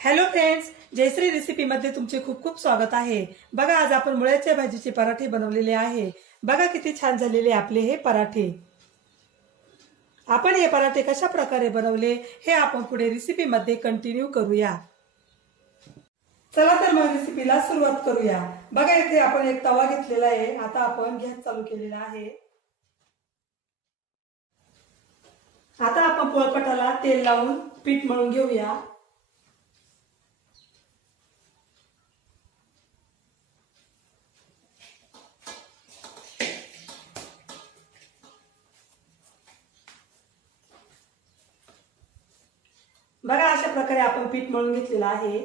Hello friends Jayashree रेसिपीमध्ये तुमचे खूप खूप स्वागत आहे. बघा आज आपण मुळ्याच्या भाजीचे पराठे बनवलेले आहे. बघा किती छान झालेले आपले हे पराठे. आपण हे पराठे कशा प्रकारे बनवले हे आपण पुढे रेसिपीमध्ये कंटिन्यू करूया. चला तर मग रेसिपीला सुरुवात करूया. बघा इथे आपण एक तवा घेतलेला आहे. आता आपण गॅस चालू केलेला आहे. आता आपण पोळपटाला तेल लावून पीठ मळून घेऊया. बघा अशा प्रकारे आपण पीठ मळून घेतलेलं आहे.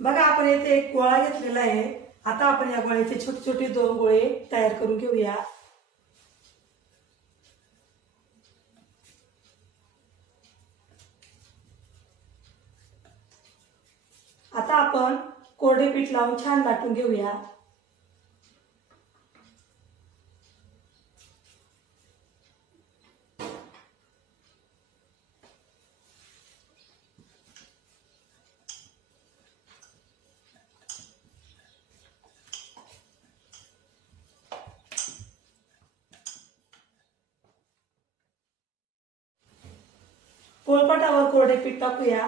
बघा आपण येथे एक गोळा घेतलेला आहे. आता आपण या गोळ्याचे छोटे छोटे दोन गोळे तयार करून घेऊया. आता आपण कोरडे पीठ लावून छान लाटून घेऊया. कोरडे पीठ टाकूया.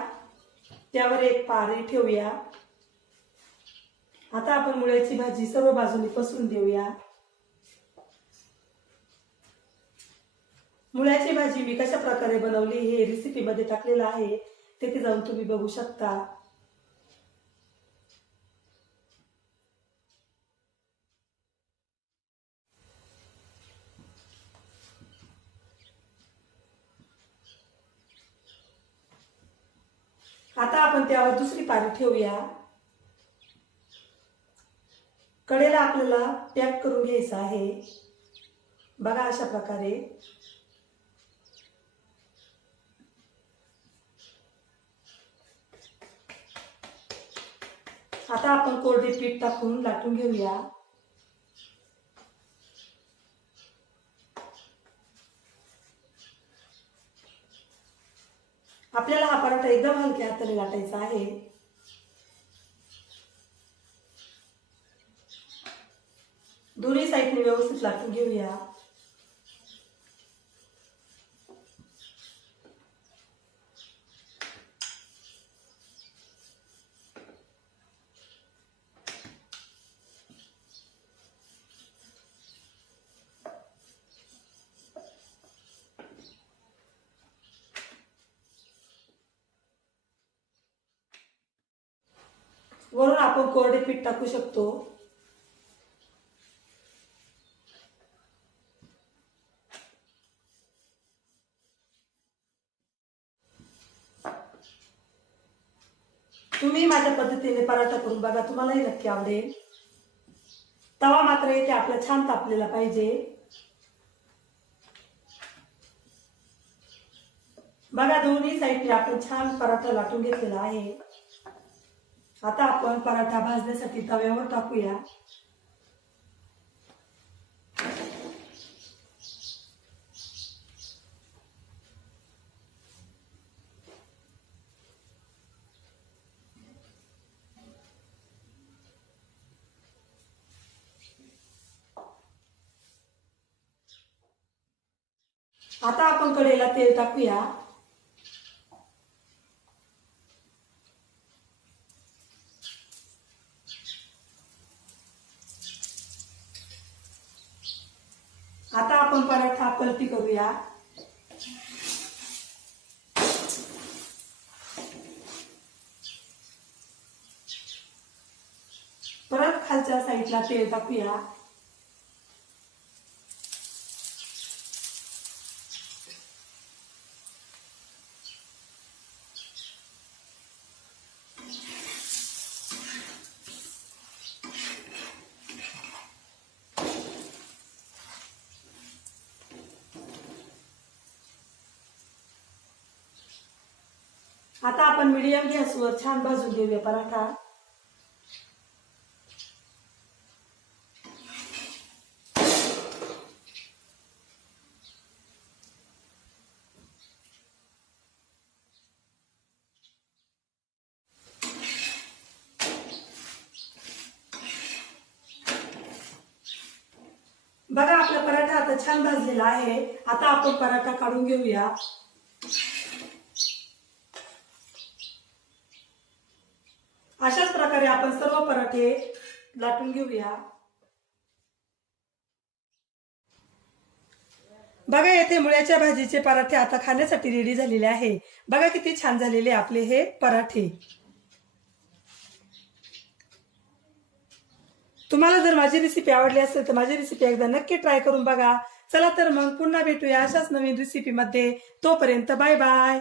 त्यावर एक पारी ठेवूया. आता आपण मुळ्याची भाजी सर्व बाजूनी पसरून देऊया. मुळ्याची भाजी मी कशा प्रकारे बनवली हे रेसिपी मध्ये टाकलेलं आहे तिथे जाऊन तुम्ही बघू शकता. आता आपण त्यावर दुसरी पारी ठेवूया. कडेला आपल्याला पॅक करून घ्यायचं आहे. बघा अशा प्रकारे. आता आपण कोरडे पीठ टाकून लाटून घेऊया. आपल्याला हा पराठा एकदम हलक्या हाताने लाटायचा आहे. दोन्ही साईडने व्यवस्थित लाटून घेऊया. वरून आपण कोरडे पीठ टाकू शकतो. तुम्ही माझ्या पद्धतीने पराठा करून बघा तुम्हालाही नक्की आवडेल. तवा मात्र येथे आपला छान तापलेला पाहिजे. बघा दोन्ही साईडने आपण छान पराठा लाटून घेतलेला आहे. आता आपण पराठा भाजण्यासाठी तव्यावर टाकूया. आता आपण कडेला तेल टाकूया आता आपण पराठा पलटी करूया. परत खालच्या साईडला तेल टाकूया. आता आपण मिडियम गॅसवर छान भाजून घेऊया पराठा. बघा आपला पराठा आता छान भाजलेला आहे. आता आपण पराठा काढून घेऊया. अशाच प्रकारे आपण सर्व पराठे लाटून घेऊया. बघा येथे मुळ्याच्या भाजीचे पराठे आता खाण्यासाठी रेडी झालेले आहे. बघा किती छान झालेले आपले हे पराठे. तुम्हाला जर माझी रेसिपी आवडली असेल तर माझी रेसिपी एकदा नक्की ट्राय करून बघा. चला तर मग पुन्हा भेटूया अशाच नवीन रेसिपीमध्ये तोपर्यंत बाय बाय